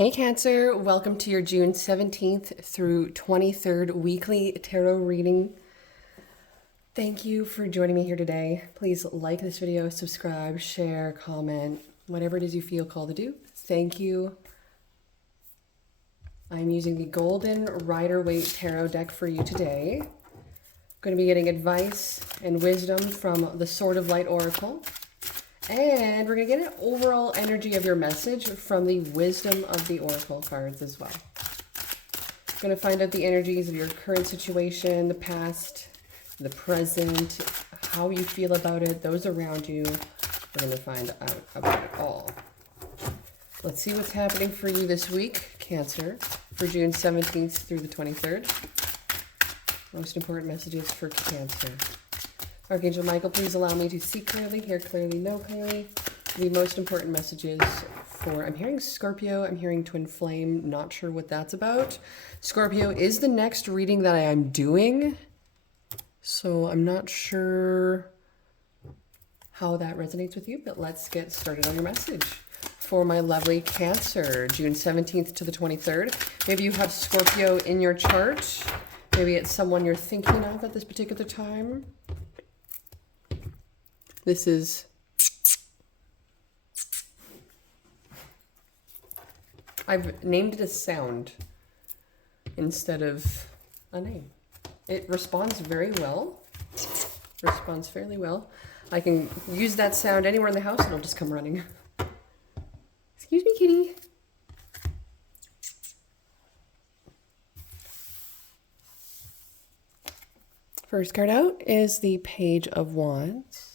Hey Cancer, welcome to your June 17th through 23rd weekly tarot reading. Thank you for joining me here today. Please like this video, subscribe, share, comment, whatever it is you feel called to do. Thank you. I'm using the Golden Rider-Waite Tarot deck for you today. I'm going to be getting advice and wisdom from the Sword of Light Oracle. And we're going to get an overall energy of your message from the Wisdom of the Oracle cards as well. We're going to find out the energies of your current situation, the past, the present, how you feel about it, those around you. We're going to find out about it all. Let's see what's happening for you this week, Cancer, for June 17th through the 23rd. Most important messages for Cancer. Archangel Michael, please allow me to see clearly, hear clearly, know clearly. The most important messages for, I'm hearing Scorpio, I'm hearing Twin Flame, not sure what that's about. Scorpio is the next reading that I am doing, so I'm not sure how that resonates with you, but let's get started on your message. For my lovely Cancer, June 17th to the 23rd. Maybe you have Scorpio in your chart. Maybe it's someone you're thinking of at this particular time. This is, I've named it a sound instead of a name. It responds very well, responds fairly well. I can use that sound anywhere in the house and it'll just come running. Excuse me, kitty. First card out is the Page of Wands.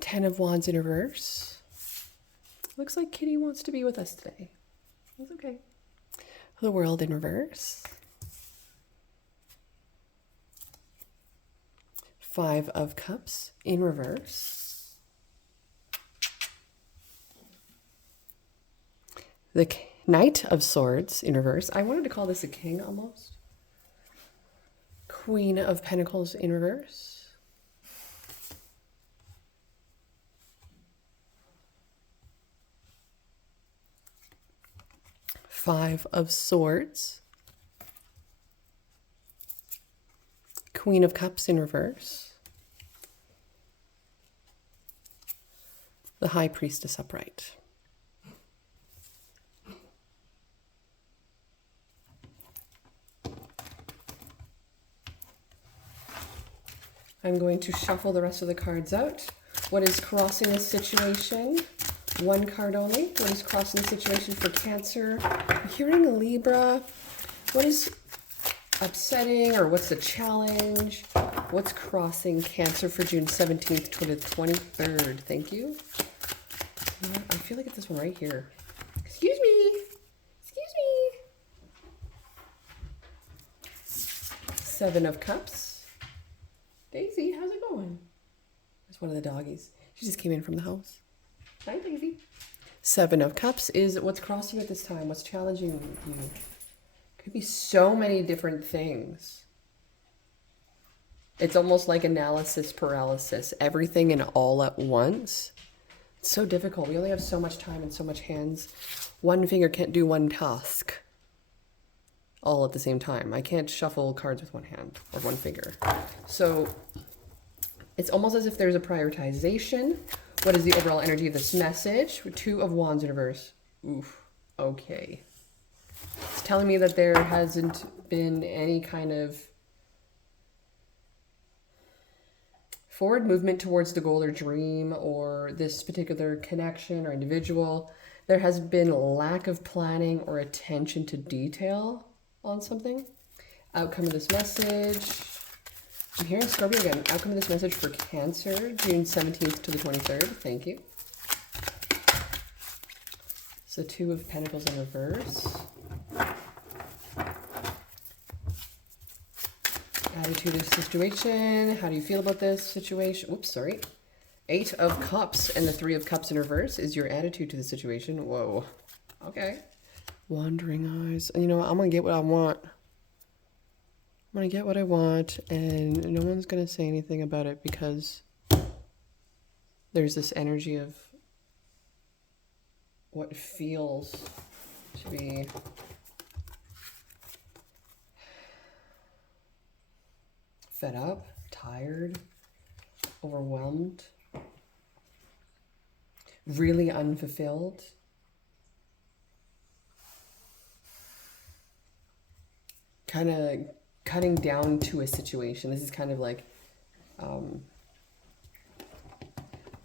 10 of Wands in reverse. Looks like Kitty wants to be with us today. That's okay. The World in reverse. 5 of Cups in reverse. The Knight of Swords in reverse. I wanted to call this a king almost. Queen of Pentacles in reverse. 5 of Swords. Queen of Cups in reverse. The High Priestess upright. I'm going to shuffle the rest of the cards out. What is crossing this situation? One card only. What is crossing the situation for Cancer? I'm hearing Libra. What is upsetting or what's the challenge? What's crossing Cancer for June 17th to the 23rd? Thank you. I feel like it's this one right here. Excuse me. Excuse me. 7 of Cups. Daisy, how's it going? There's one of the doggies. She just came in from the house. Hi, Daisy. 7 of Cups is what's crossing you at this time. What's challenging you? Could be so many different things. It's almost like analysis paralysis. Everything and all at once. It's so difficult. We only have so much time and so much hands. One finger can't do one task all at the same time. I can't shuffle cards with one hand or one finger. So it's almost as if there's a prioritization. What is the overall energy of this message? 2 of Wands in reverse. Oof. Okay. It's telling me that there hasn't been any kind of forward movement towards the goal or dream or this particular connection or individual. There has been a lack of planning or attention to detail on something. Outcome of this message. I'm hearing Scorpio again. Outcome of this message for Cancer, June 17th to the 23rd. Thank you. So 2 of Pentacles in reverse. Attitude of the situation. How do you feel about this situation? Oops, sorry. 8 of Cups and the 3 of Cups in reverse is your attitude to the situation. Whoa. Okay. Wandering eyes. And you know what? I'm going to get what I want. I'm going to get what I want, and no one's going to say anything about it because there's this energy of what feels to be fed up, tired, overwhelmed, really unfulfilled. Kind of cutting down to a situation. This is kind of like,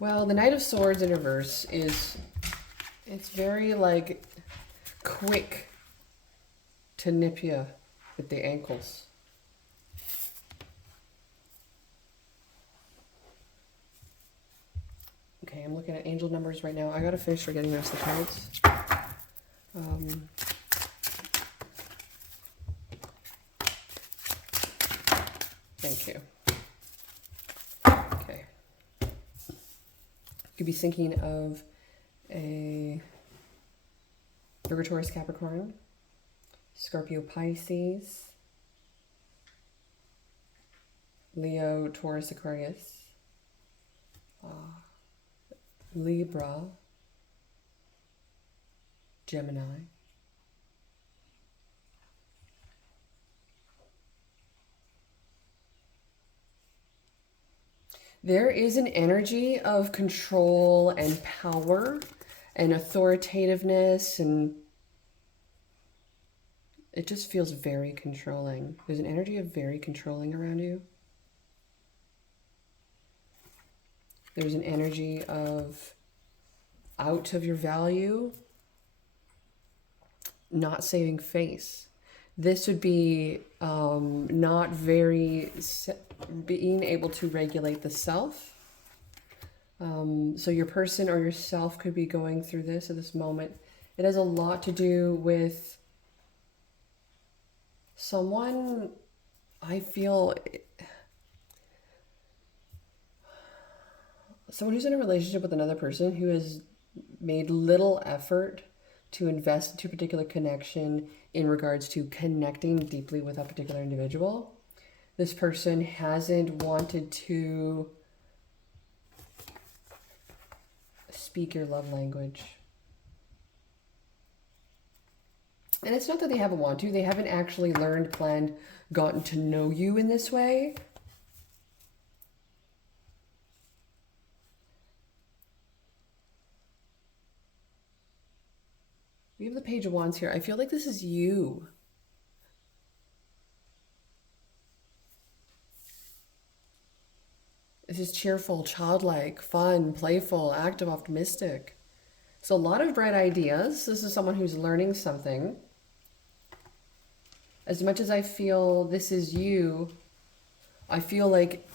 well, the Knight of Swords in reverse it's very like quick to nip you with the ankles. Okay, I'm looking at angel numbers right now. I gotta finish forgetting the rest of the cards. Thank you. Okay. You could be thinking of a Virgo, Taurus, Capricorn, Scorpio, Pisces, Leo, Taurus, Aquarius, Libra, Gemini, there is an energy of control and power and authoritativeness, and it just feels very controlling. There's an energy of very controlling around you. There's an energy of out of your value, not saving face. This would be not very being able to regulate the self. So your person or yourself could be going through this at this moment. It has a lot to do with someone, I feel, someone who's in a relationship with another person who has made little effort to invest into a particular connection in regards to connecting deeply with a particular individual. This person hasn't wanted to speak your love language. And it's not that they haven't wanted to, they haven't actually learned, planned, gotten to know you in this way. We have the Page of Wands here. I feel like this is you. This is cheerful, childlike, fun, playful, active, optimistic. So a lot of bright ideas. This is someone who's learning something. As much as I feel this is you, I feel like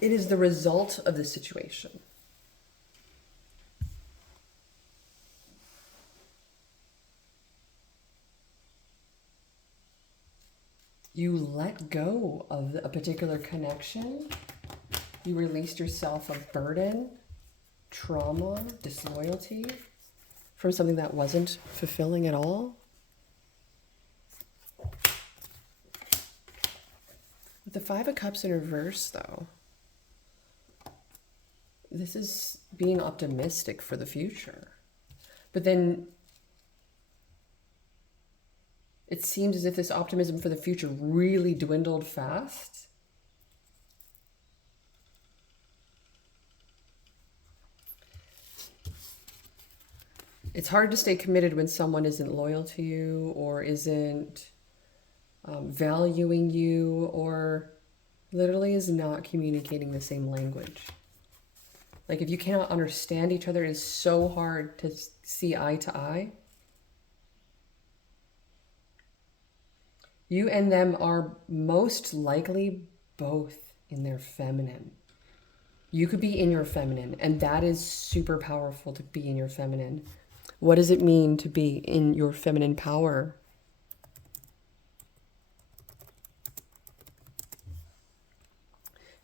it is the result of the situation. You let go of a particular connection. You released yourself of burden, trauma, disloyalty from something that wasn't fulfilling at all. With the Five of Cups in reverse, though, this is being optimistic for the future. But then it seems as if this optimism for the future really dwindled fast. It's hard to stay committed when someone isn't loyal to you or isn't valuing you or literally is not communicating the same language. Like if you cannot understand each other, it's so hard to see eye to eye. You and them are most likely both in their feminine. You could be in your feminine, and that is super powerful to be in your feminine. What does it mean to be in your feminine power?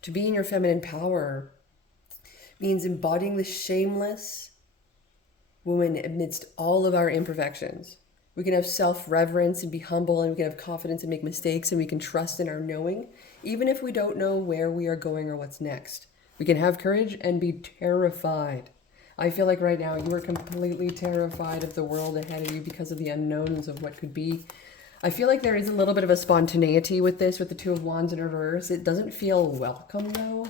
To be in your feminine power means embodying the shameless woman amidst all of our imperfections. We can have self-reverence and be humble, and we can have confidence and make mistakes, and we can trust in our knowing, even if we don't know where we are going or what's next. We can have courage and be terrified. I feel like right now you are completely terrified of the world ahead of you because of the unknowns of what could be. I feel like there is a little bit of a spontaneity with this, with the Two of Wands in reverse. It doesn't feel welcome though.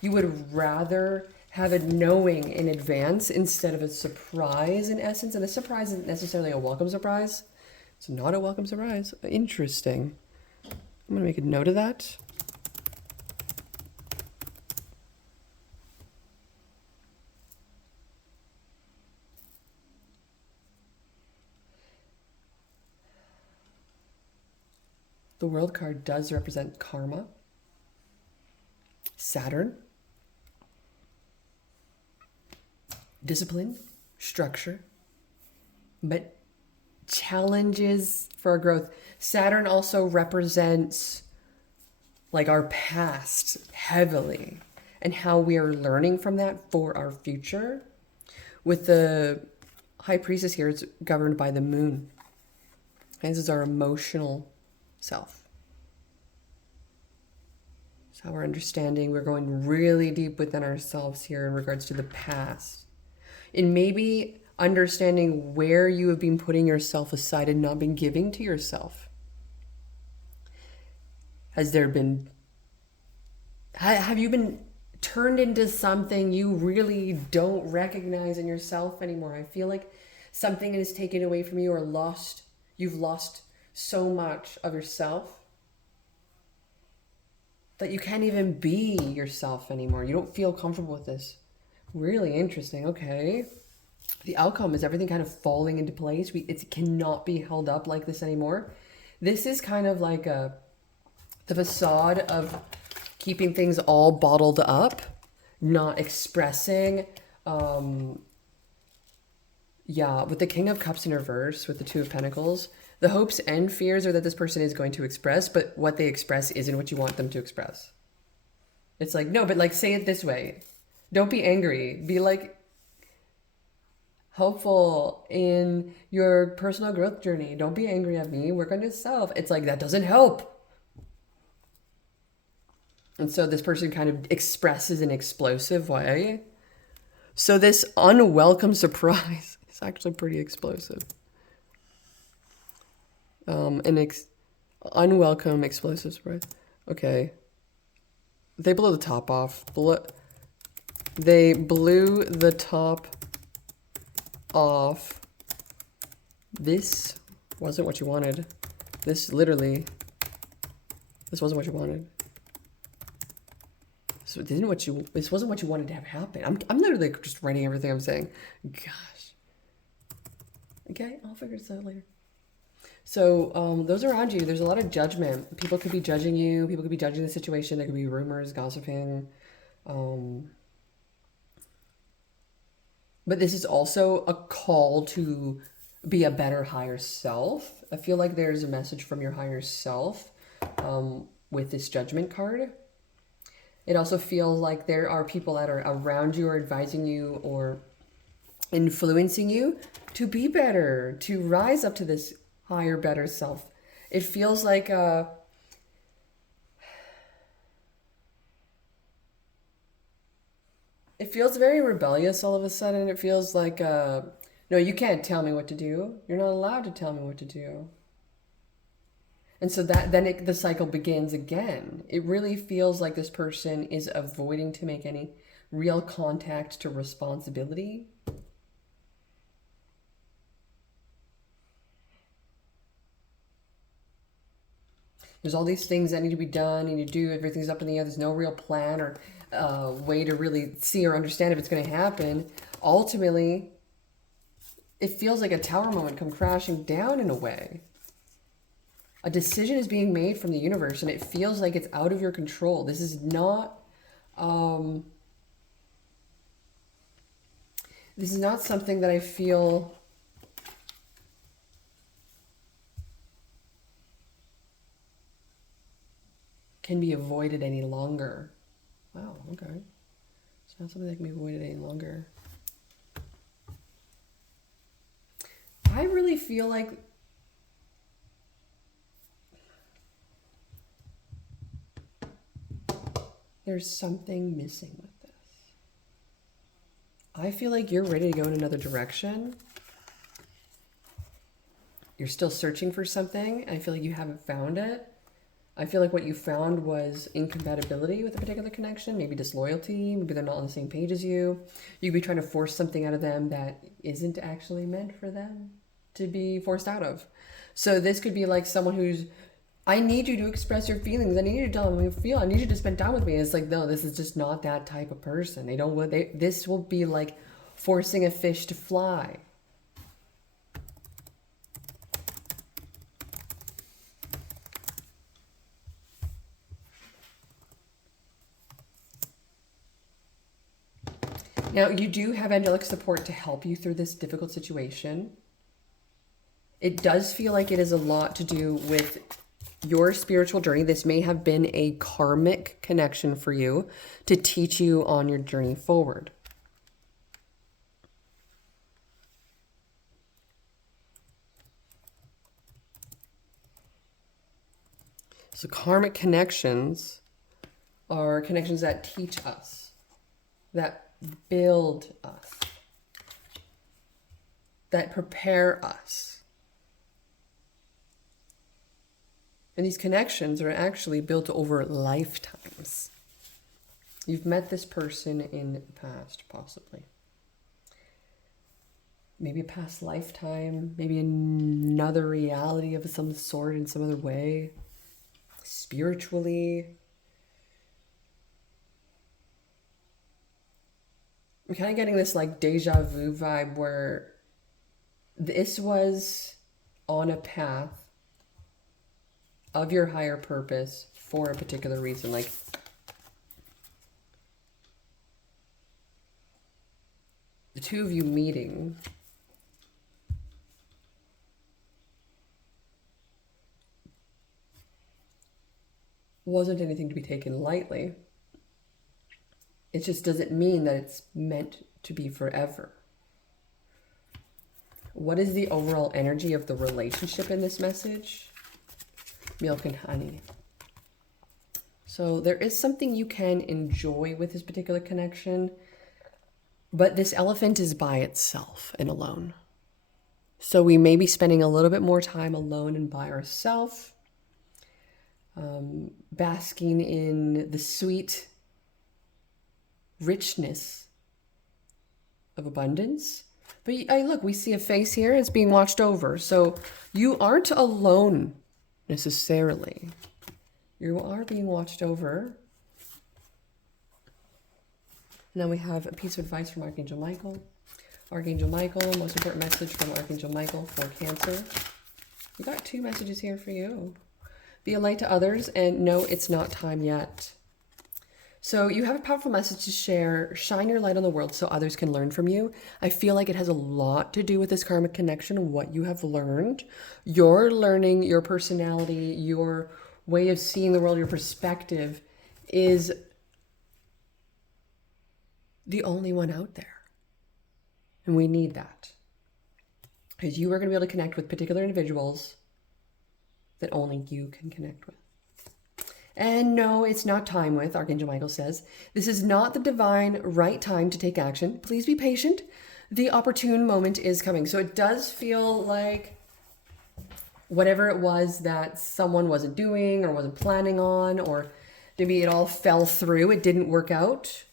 You would rather have it knowing in advance instead of a surprise in essence. And a surprise isn't necessarily a welcome surprise. It's not a welcome surprise. Interesting. I'm going to make a note of that. The World card does represent karma, Saturn, discipline, structure, but challenges for our growth. Saturn also represents like our past heavily and how we are learning from that for our future. With the High Priestess here, it's governed by the moon. And this is our emotional self. It's how we're understanding. We're going really deep within ourselves here in regards to the past. And maybe understanding where you have been putting yourself aside and not been giving to yourself. Has there been, have you been turned into something you really don't recognize in yourself anymore? I feel like something is taken away from you or lost. You've lost so much of yourself that you can't even be yourself anymore. You don't feel comfortable with this. Really interesting. Okay. The outcome is everything kind of falling into place. It cannot be held up like this anymore. This is kind of like the facade of keeping things all bottled up, not expressing. Yeah, with the King of Cups in reverse, with the Two of Pentacles, the hopes and fears are that this person is going to express, but what they express isn't what you want them to express. It's like, no, but like say it this way. Don't be angry. Be like hopeful in your personal growth journey. Don't be angry at me. Work on yourself. It's like, that doesn't help. And so this person kind of expresses an explosive way. So this unwelcome surprise is actually pretty explosive. Unwelcome explosive surprise. Okay. They blew the top off. They blew the top off. This wasn't what you wanted. This wasn't what you wanted. So this wasn't what you wanted to have happen. I'm literally just writing everything I'm saying. Gosh. Okay, I'll figure this out later. So those around you, there's a lot of judgment. People could be judging you. People could be judging the situation. There could be rumors, gossiping. But this is also a call to be a better higher self. I feel like there's a message from your higher self with this Judgment card. It also feels like there are people that are around you or advising you or influencing you to be better, to rise up to this higher, better self. It feels like it feels very rebellious all of a sudden. It feels like no, you can't tell me what to do. You're not allowed to tell me what to do. And so the cycle begins again. It really feels like this person is avoiding to make any real contact to responsibility. There's all these things that need to be done, and you do, everything's up in the air. There's no real plan or way to really see or understand if it's going to happen. Ultimately, it feels like a tower moment come crashing down in a way. A decision is being made from the universe, and it feels like it's out of your control. This is not something that I feel can be avoided any longer. Wow, okay. It's not something that can be avoided any longer. I really feel like there's something missing with this. I feel like you're ready to go in another direction. You're still searching for something. I feel like you haven't found it. I feel like what you found was incompatibility with a particular connection, maybe disloyalty, maybe they're not on the same page as you. You could be trying to force something out of them that isn't actually meant for them to be forced out of. So this could be like someone who's, I need you to express your feelings. I need you to tell them how you feel. I need you to spend time with me. It's like, no, this is just not that type of person. This will be like forcing a fish to fly. Now, you do have angelic support to help you through this difficult situation. It does feel like it is a lot to do with your spiritual journey. This may have been a karmic connection for you to teach you on your journey forward. So karmic connections are connections that teach us, that build us, that prepare us. And these connections are actually built over lifetimes. You've met this person in the past, possibly. Maybe a past lifetime, maybe another reality of some sort in some other way, spiritually. I'm kind of getting this like deja vu vibe where this was on a path of your higher purpose for a particular reason. Like the two of you meeting wasn't anything to be taken lightly. It just doesn't mean that it's meant to be forever. What is the overall energy of the relationship in this message? Milk and honey. So there is something you can enjoy with this particular connection, but this elephant is by itself and alone. So we may be spending a little bit more time alone and by ourselves, basking in the sweet richness of abundance. But look, we see a face here. It's being watched over. So you aren't alone necessarily. You are being watched over. Now we have a piece of advice from Archangel Michael. Archangel Michael, most important message from Archangel Michael for Cancer. We got 2 messages here for you. Be a light to others, and no, it's not time yet. So you have a powerful message to share. Shine your light on the world so others can learn from you. I feel like it has a lot to do with this karmic connection, what you have learned. Your learning, your personality, your way of seeing the world, your perspective is the only one out there. And we need that. Because you are going to be able to connect with particular individuals that only you can connect with. And no, it's not time with, Archangel Michael says. This is not the divine right time to take action. Please be patient. The opportune moment is coming. So it does feel like whatever it was that someone wasn't doing or wasn't planning on, or maybe it all fell through, it didn't work out.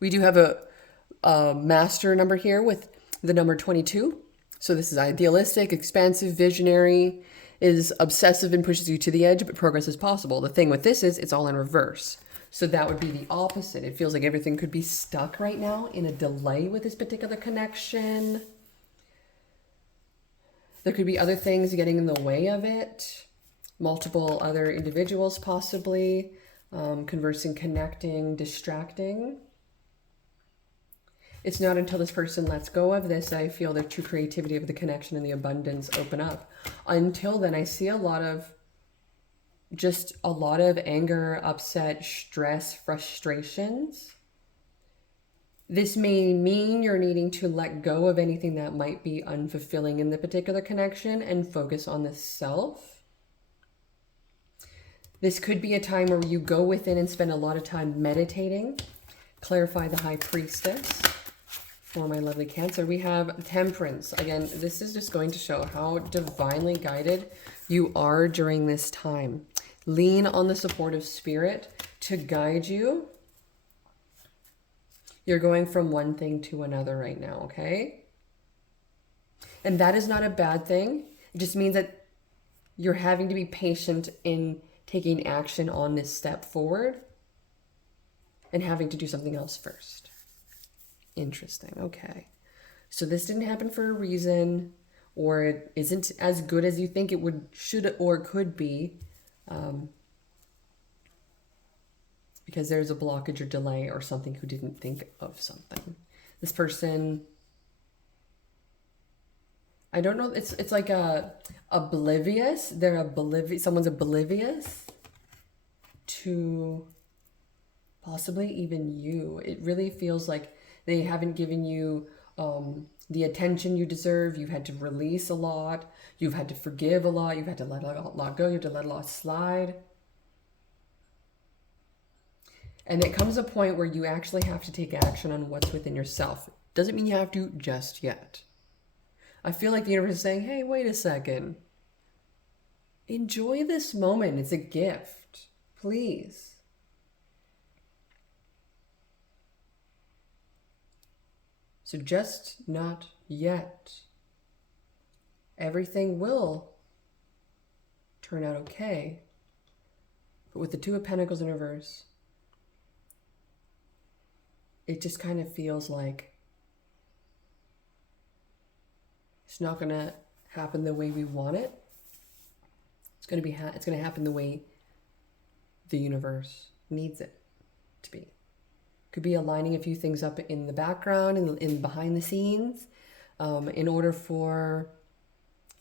We do have a master number here with the number 22. So this is idealistic, expansive, visionary, is obsessive and pushes you to the edge, but progress is possible. The thing with this is it's all in reverse. So that would be the opposite. It feels like everything could be stuck right now in a delay with this particular connection. There could be other things getting in the way of it. Multiple other individuals possibly, conversing, connecting, distracting. It's not until this person lets go of this, I feel the true creativity of the connection and the abundance open up. Until then, I see a lot of anger, upset, stress, frustrations. This may mean you're needing to let go of anything that might be unfulfilling in the particular connection and focus on the self. This could be a time where you go within and spend a lot of time meditating, clarify the High Priestess. For my lovely Cancer, we have Temperance. Again, this is just going to show how divinely guided you are during this time. Lean on the support of Spirit to guide you. You're going from one thing to another right now, okay? And that is not a bad thing. It just means that you're having to be patient in taking action on this step forward and having to do something else first. Interesting. Okay. So this didn't happen for a reason, or it isn't as good as you think it should, or could be, because there's a blockage or delay or something who didn't think of something. This person, I don't know. It's like oblivious. Someone's oblivious to possibly even you. It really feels like they haven't given you the attention you deserve. You've had to release a lot. You've had to forgive a lot. You've had to let a lot go. You have to let a lot slide. And it comes a point where you actually have to take action on what's within yourself. Doesn't mean you have to just yet. I feel like the universe is saying, hey, wait a second. Enjoy this moment. It's a gift. Please. So just not yet. Everything will turn out okay. But with the Two of Pentacles in reverse, it just kind of feels like it's not going to happen the way we want it. It's going to happen the way the universe needs it to be. Could be aligning a few things up in the background and in behind the scenes in order for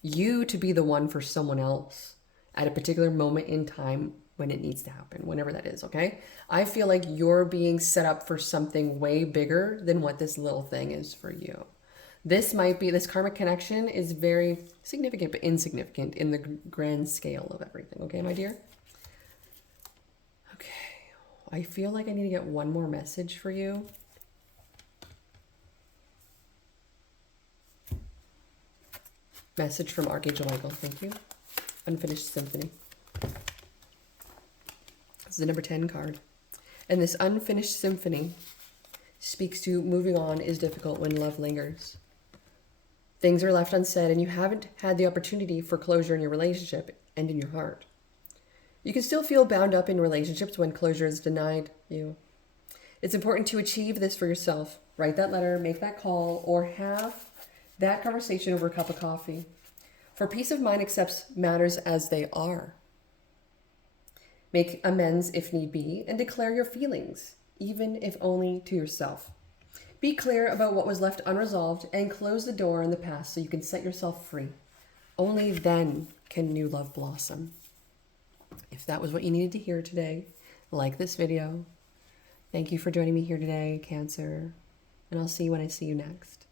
you to be the one for someone else at a particular moment in time when it needs to happen, whenever that is, okay? I feel like you're being set up for something way bigger than what this little thing is for you. This karmic connection is very significant but insignificant in the grand scale of everything, okay, my dear? Okay. I feel like I need to get one more message for you. Message from Archangel Michael. Thank you. Unfinished Symphony. This is the number 10 card. And this Unfinished Symphony speaks to moving on is difficult when love lingers. Things are left unsaid and you haven't had the opportunity for closure in your relationship and in your heart. You can still feel bound up in relationships when closure is denied you. It's important to achieve this for yourself. Write that letter, make that call, or have that conversation over a cup of coffee. For peace of mind accepts matters as they are. Make amends if need be, and declare your feelings, even if only to yourself. Be clear about what was left unresolved and close the door on the past so you can set yourself free. Only then can new love blossom. If that was what you needed to hear today, like this video. Thank you for joining me here today, Cancer. And I'll see you when I see you next.